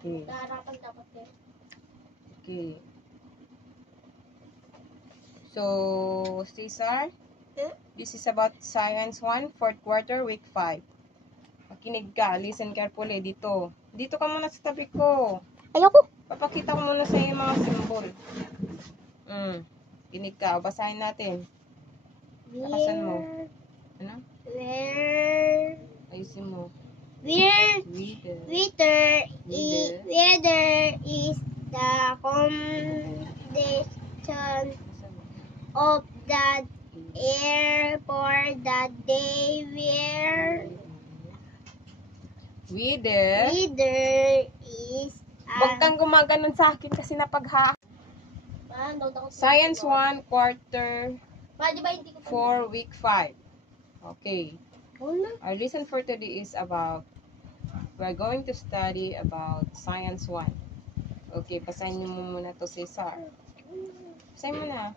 Okay. Harapan dapat kayo. Okay. So, Cesar, this is about Science 1, 4th quarter, week 5. Makinig ka, listen carefully dito. Dito ka muna sa tabi ko. Ayoko. Papakita ko muna sa iyo yung mga symbol. Kinig ka, basahin natin. Lakasan mo. Ano? Where Ayusin mo. Weather is the condition of the air for the day where Weather is Huwag kang gumaganon sa akin kasi napagha. Science 1, quarter 4, week 5. Okay. Our lesson for today is about, we're going to study about Science 1. Okay, basahin niyo muna to, Cesar. Basahin mo na.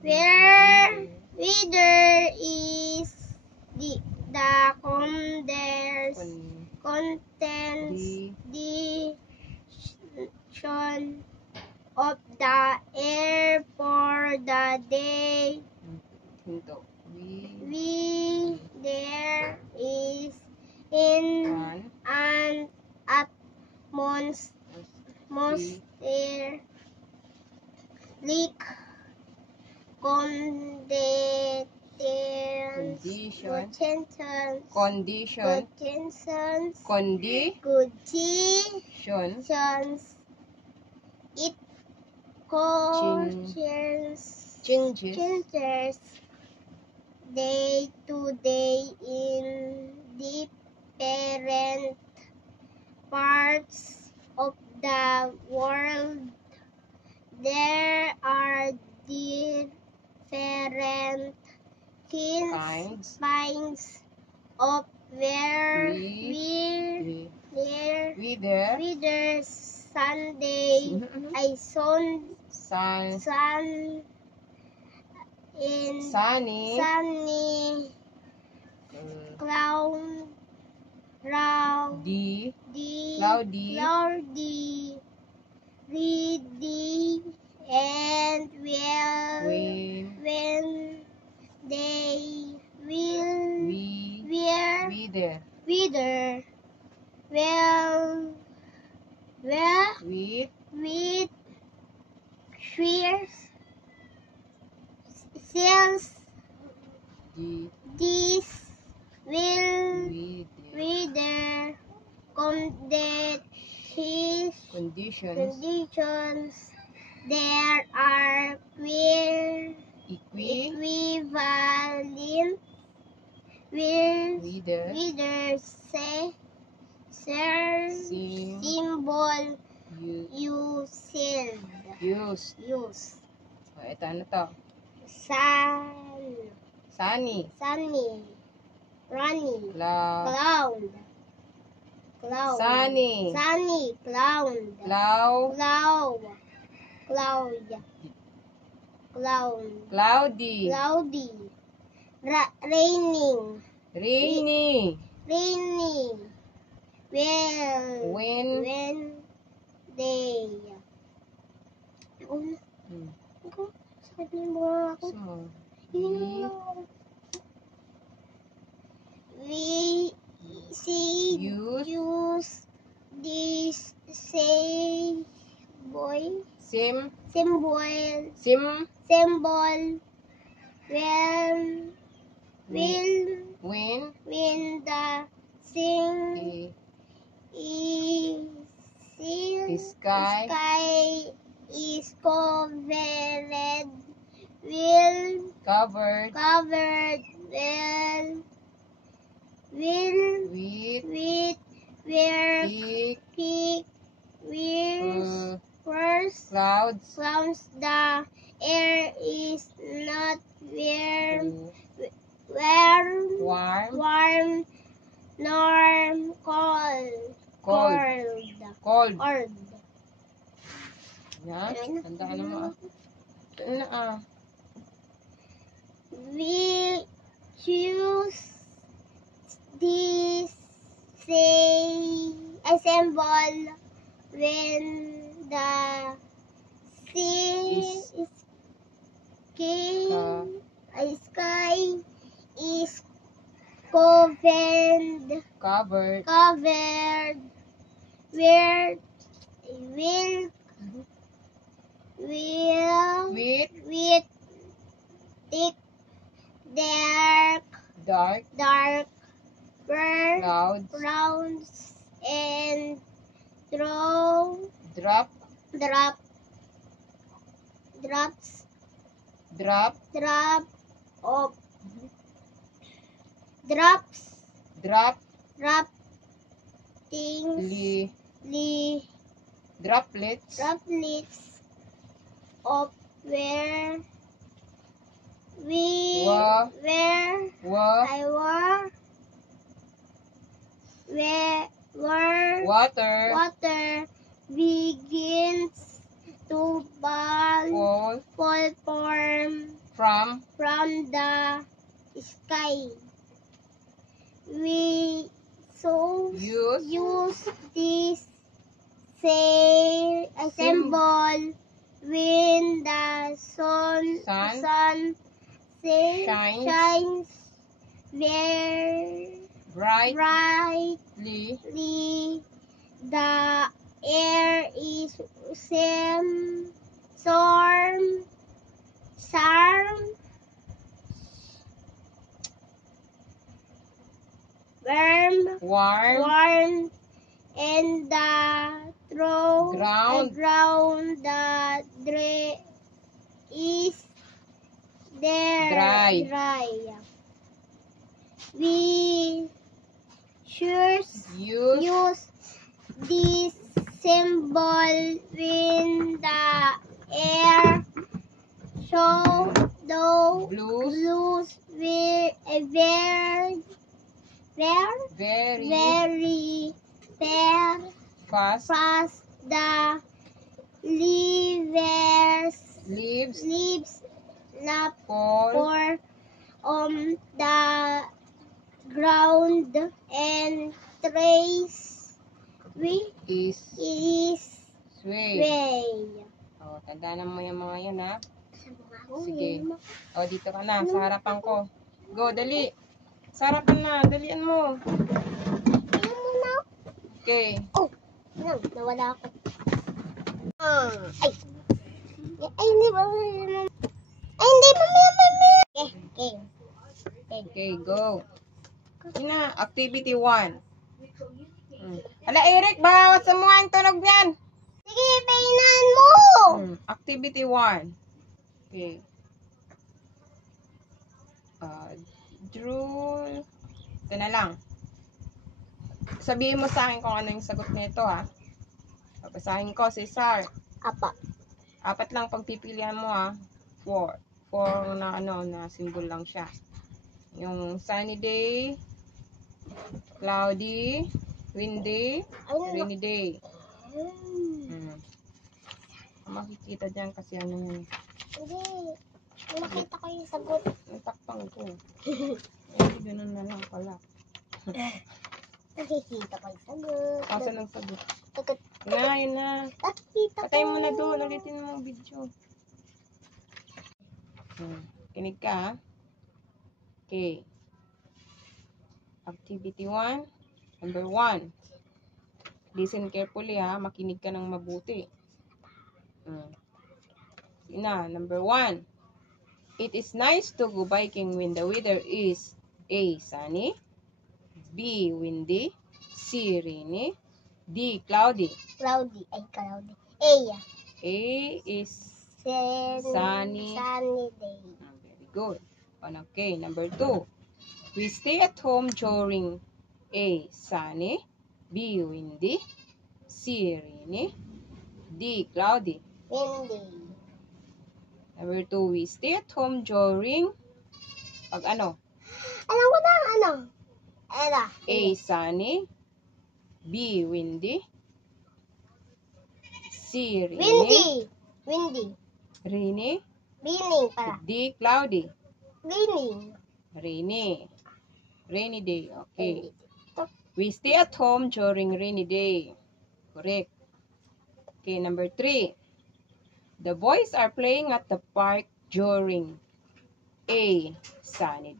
where weather is the condition of the air for the day Hinto. there is in an atmosphere leak conditions it changes day to day in different parts of the world. There are different kinds of weather. Sunday, sunny, cloudy, ready, and when they weather with cells this will weather conditions there are equivalent weather symbol used. Ito, ano to? Sunny. Sunny. Cloud. Sunny. Cloud. Cloudy. Raining. When they we use this symbol when the sky is covered with thick clouds. The air is not warm nor cold. Yan. Tandaan mo. We choose this symbol when the sea sky is covered where with thick dark clouds and droplets of where water begins to fall from the sky. We use this symbol when the sun shines very brightly. The air is warm and the ground is dry. We use this symbol when the air blows very fast. The leaves fall on the ground and trees sway. Oh, tandaan mo yung mga yun, ha? Sige. O, dito ka na. Sa harapan ko. Go, dali. Sa harapan na. Dalian mo. Okay. Oh, nawala ako. Hindi ba? Okay, go. Yun na, activity 1. Ala, Eric, bawas sa mga ang tunog yan. Sige, painan mo. Activity 1. Okay. Drew. Ito na lang. Sabihin mo sa akin kung ano yung sagot nito, ha. Papasahin ko, Cesar. Apat lang pagpipilian mo, ha. 4 na na symbol lang siya. Yung sunny day, cloudy, windy, rainy day. Makikita dyan kasi ano yun. Hindi. Makita ko yung sagot. Ang takpang ko. Ganun na lang pala. Nakikita ko yung sagot. Asan ang sagot? Yun na. Patay mo na doon. Ulitin mo ang video. Kinig ka, ha? Okay. Activity 1. Number 1. Listen carefully, ha? Makinig ka ng mabuti. Na, number 1. It is nice to go biking when the weather is A. Sunny, B. Windy, C. Rainy, D. Cloudy. Cloudy. A is sunny day. Very good. Okay, number 2. We stay at home during A. Sunny, B. Windy, C. Rainy, D. Cloudy. Windy. Number 2, we stay at home during pag ano? Alam ko na ano. A. Sunny, B. Windy, C. Rainy. Windy. Rainy. Raining pala. D. Cloudy. Raining. Rainy. Rainy day. Okay. We stay at home during rainy day. Correct. Okay, number 3. The boys are playing at the park during A. Sunny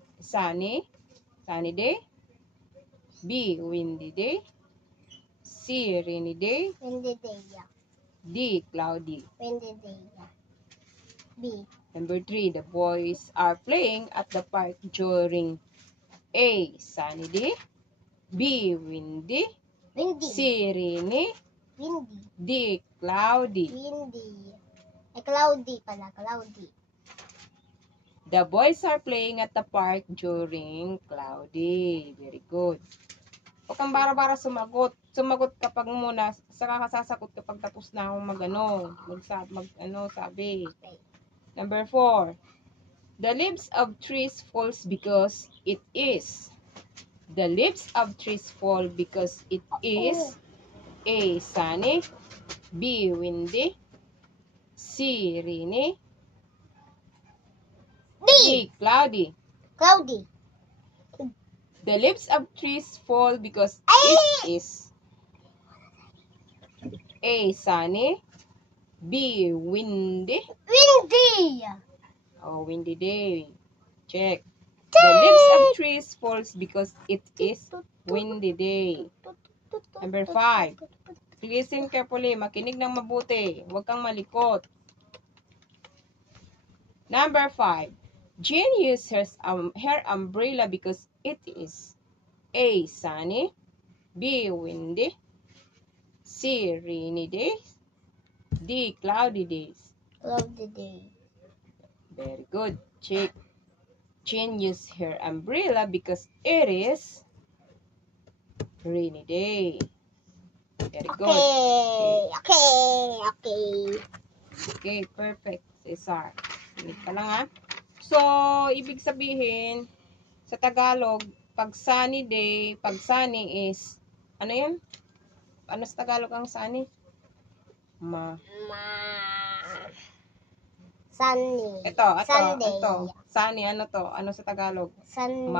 day. B. Windy day. C. Rainy day. Windy day. D. Cloudy. Windy day. B. Number 3. The boys are playing at the park during A. Sunny day. B. Windy. Windy. C. Rainy. Windy. D. Cloudy. Windy. Cloudy pala. Cloudy. The boys are playing at the park during cloudy. Very good. Huwag kang bara-bara sumagot. Sumagot kapag muna, saka ka sasagot kapag tapos na akong sabi. Okay. Number 4. The leaves of trees falls because it is. The leaves of trees fall because it is A. Sunny. B. Windy. C. Rainy. D. Cloudy. Cloudy. The leaves of trees fall because it is A. Sunny. B. Windy. Windy. Oh, windy day. Check. The leaves of trees falls because it is windy day. Number 5. Listen carefully. Makinig ng mabuti. Huwag kang malikot. Number 5. Jean uses her umbrella because it is A. Sunny. B. Windy. C. Rainy days. D. Cloudy days. Cloudy day. Very good. Check. Jean uses her umbrella because it is rainy day. Very good. Okay, perfect. Cesar. Ulit ka lang ha. So, ibig sabihin, sa Tagalog, pag sunny day, pag sunny is, ano yan? Ano sa Tagalog ang sunny? Sunny. Ito. Sunday. Sunny, ano to? Ano sa Tagalog? Sunday.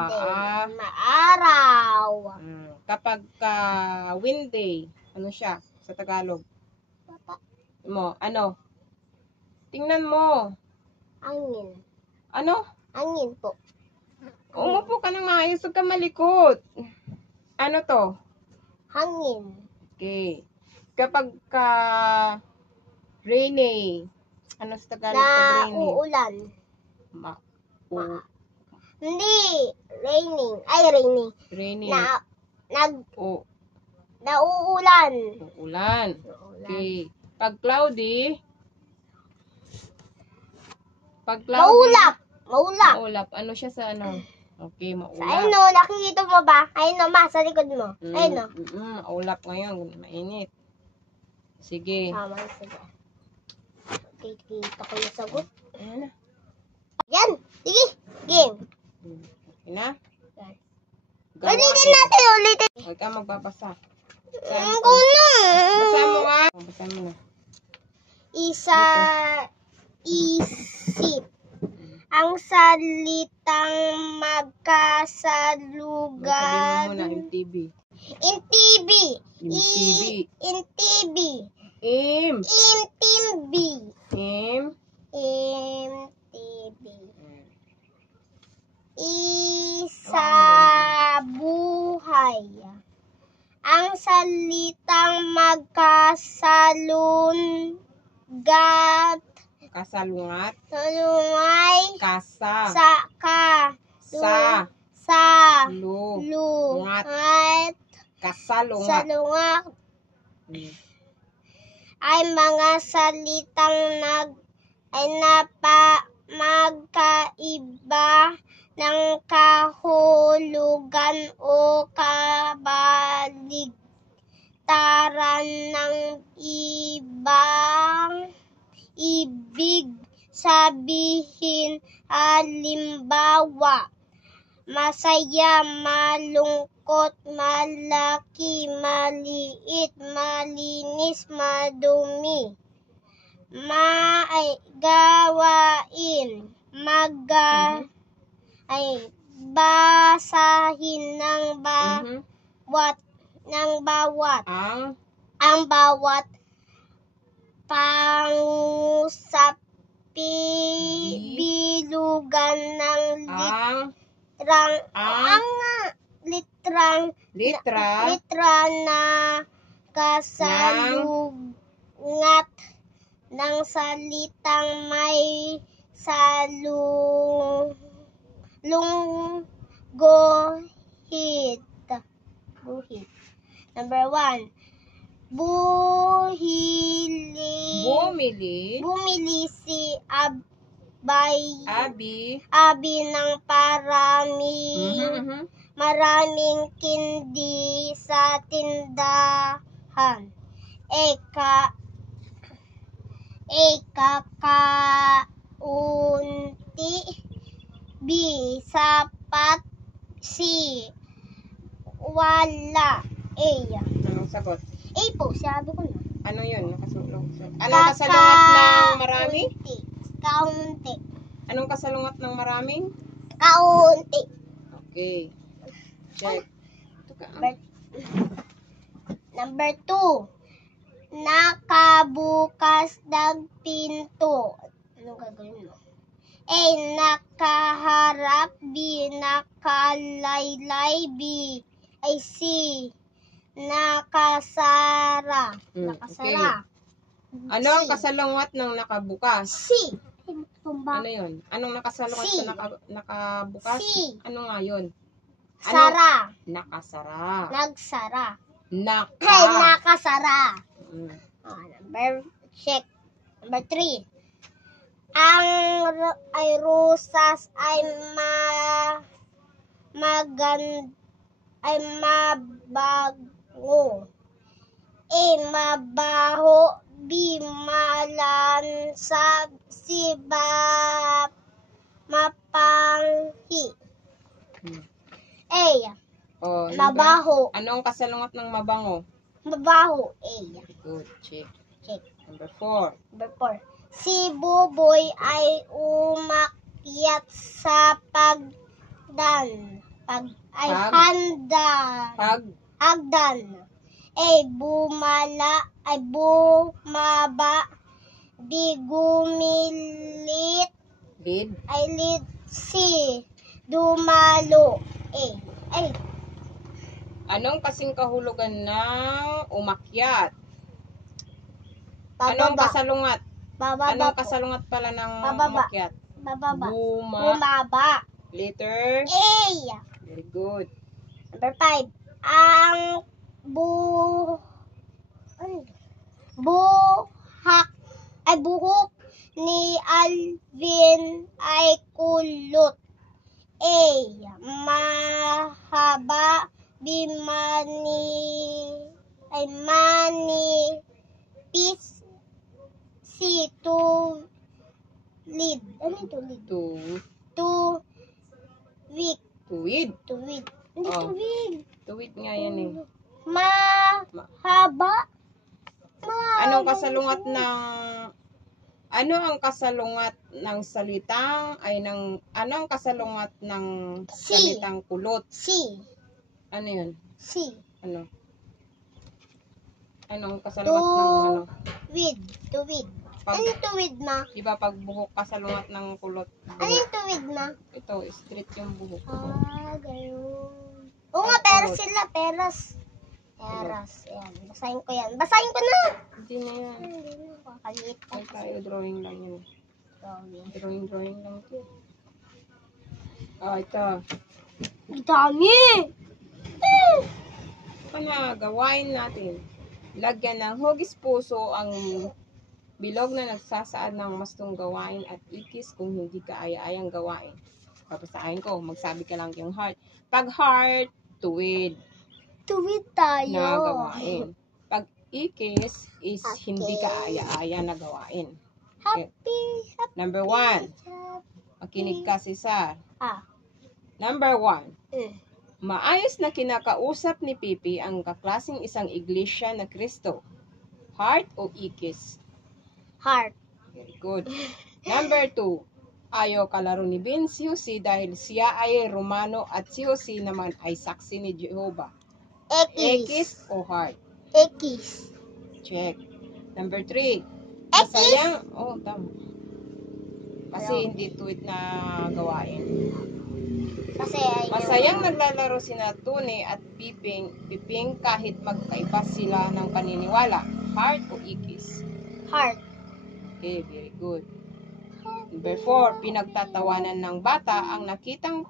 Maaraw. Kapag windy, ano siya sa Tagalog? Ano? Tingnan mo. Angin. Ano? Angin po. Umupo ka ng maayos, huwag ka malikot. Ano to? Hangin. Okay. Kapag rainy, ano sa Tagalog pag rainy? Uulan. Hindi. Raining. Rainy. Nauulan. Uulan. Okay. Pag cloudy, maulap. Ano siya sa ano? Okay, maulap. Ayun o, nakikita mo ba? Ayun o, ma, sa likod mo. Ayun o. Maulap ngayon, mainit. Sige. Sige. Okay, kita ko yung sagot. Ayan na. Yan, sige. Game. Okay na? Ulitin natin. Huwag ka magbabasa. Ko na. Basa mo nga. Basa mo na. Isip. Ang salitang magkasalugan. Sabihin mo muna, yung TV. In TV. In TV. In TV. Isa buhay. Ang salitang Kasalungat. salungay Kasa. lungat Kasalungat. ay mga salitang magkaiba ng kahulugan o kabaligtaran ng ibig sabihin. Halimbawa, masaya, malungkot, malaki, maliit, malinis, madumi. Gawain, basahin ng bawat Pangusap bilugan ng litra na kasalungat ng salitang may guhit. Number 1. Bumili si Abi ng maraming kindi sa tindahan. Kakaunti. B. Sapat. C. Wala. A. Anong sagot? A po, sabi ko na. Ano yun? Nakasulong. Anong kasalungat ng marami? Kaunti. Anong kasalungat ng maraming? Kaunti. Okay. Check. Number 2. Nakabukas ng pinto. Anong gagawin mo? A. Nakaharap. B. Nakalaylay. B. Ay C. Nakasara. Okay. Ano ang kasalungat ng nakabukas? C. Ano yun? Anong nakasalungat sa nakabukas? C. Ano nga yun? Sara. Nakasara. Nagsara. Nakasara. Check. Number 3. Ang rosas ay mabango. A. Mabaho. B. Malansag. C. Mapanghi. A. Mabaho. Anong kasalungat ng mabango? Mabaho. A. Good. Check. Check. Number 4. Number 4. Si Buboy ay umakyat sa hagdan. A. Bumaba. B. Gumilit. Lid. C. Dumalo. A. Anong kasing kahulugan ng umakyat? Bababa. Anong kasalungat? Bababa. Anong kasalungat pala ng umakyat? Bababa. Bumaba. Letter A. Very good. Number 5. Ang buhok ni Alvin ay kulot. A. Mahaba. B. Manipis. C. Tulid. Ano yung tulid? Tuwid. Tuwid. Hindi tuwid. Tuwid nga yan eh. Mahaba. Anong kasalungat ng ang kasalungat ng salitang anong kasalungat ng salitang kulot? C. Ano yun? C. Ano? Anong kasalungat ng Tuwid. Ano yung tuwid, ma? Diba pag buhok kasalungat ng kulot? Ano yung tuwid, ma? Ito, straight yung buhok. Gayon. Oo nga, peras sila, peras. Yan. Basahin ko yan. Basahin ko na! Hindi na yan. Hindi na. Kakalit Ay tayo, drawing lang yun. Drawing lang ito. Ito. Ang dami! Ito na, gawain natin. Lagyan ng hugis puso ang bilog na nagsasaad ng mastong gawain at ikis kung hindi ka aya-ayang gawain. Papasahin ko, magsabi ka lang yung heart. Pag heart, tuwid. Tuwid tayo. Na gawain. Pag ikis is hindi ka aya-aya na gawain. Happy. Number 1. Makinig ka, Cesar. Number 1. Maayos na kinakausap ni Pipi ang kaklaseng isang iglesia na Kristo. Heart o ikis? Heart. Very good. Number 2. Ayaw kalaro ni Ben si Jose dahil siya ay Romano at si Jose naman ay saksi ni Jehovah. Ekis o heart? Ekis. Check. Number 3. Masayang, tama. Kasi Hello. hindi tuwid na gawain. Masaya Masayang naglalaro sina Tune at Piping kahit magkaiba sila ng paniniwala. Heart o ikis? Heart. Okay, very good. Number 4, pinagtatawanan ng bata ang nakitang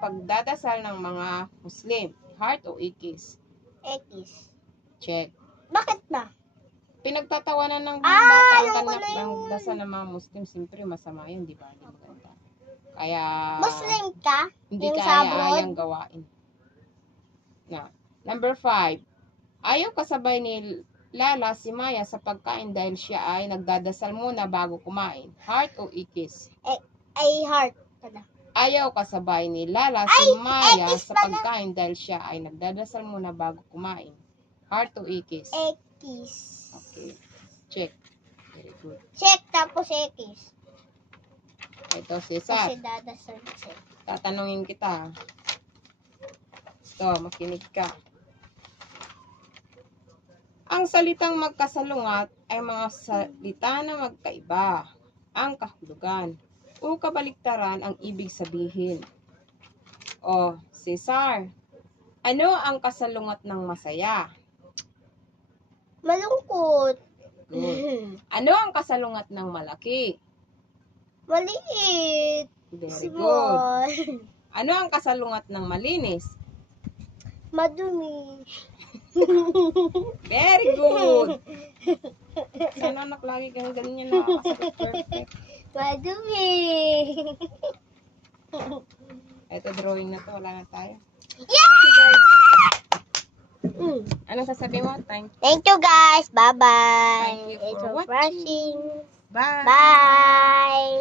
pagdadasal ng mga Muslim. Heart o ikis? Ekis. Check. Bakit na? Pinagtatawanan ng mga bata ang alam ko kanap na yun. ng dasal ng mga Muslim. Siyempre, masama yun, di ba? Hindi maganda. Kaya, Muslim ka? hindi Yung sa abroad? kaya-ayang gawain. Number 5, ayaw kasabay ni Lala si Maya sa pagkain dahil siya ay nagdadasal muna bago kumain. Heart o ikis? Ay, heart. Kada. Ayaw kasabay ni Lala si Maya ikis sa pala. pagkain dahil siya ay nagdadasal muna bago kumain. Heart o ikis? Ekis. Okay. Check. Very good. Check, tapos ekis. Ito, Cesar. Kasi dadasal siya. Tatanungin kita. Ito, makinig ka. Ang salitang magkasalungat ay mga salita na magkaiba. Ang kahulugan o kabaliktaran ang ibig sabihin. Cesar, ano ang kasalungat ng masaya? Malungkot. Good. Ano ang kasalungat ng malaki? Maliit. Very good. Small. Ano ang kasalungat ng malinis? Madumi. Very good. Sana anak lagi kang ganyan nakakasagot perfect. Madumi. Ito drawing na to, wala na tayo. Yeah! Okay guys. Anong sasabihin mo? Thank you guys. Bye-bye. Thank you for Thanks for watching. watching. Bye. Bye.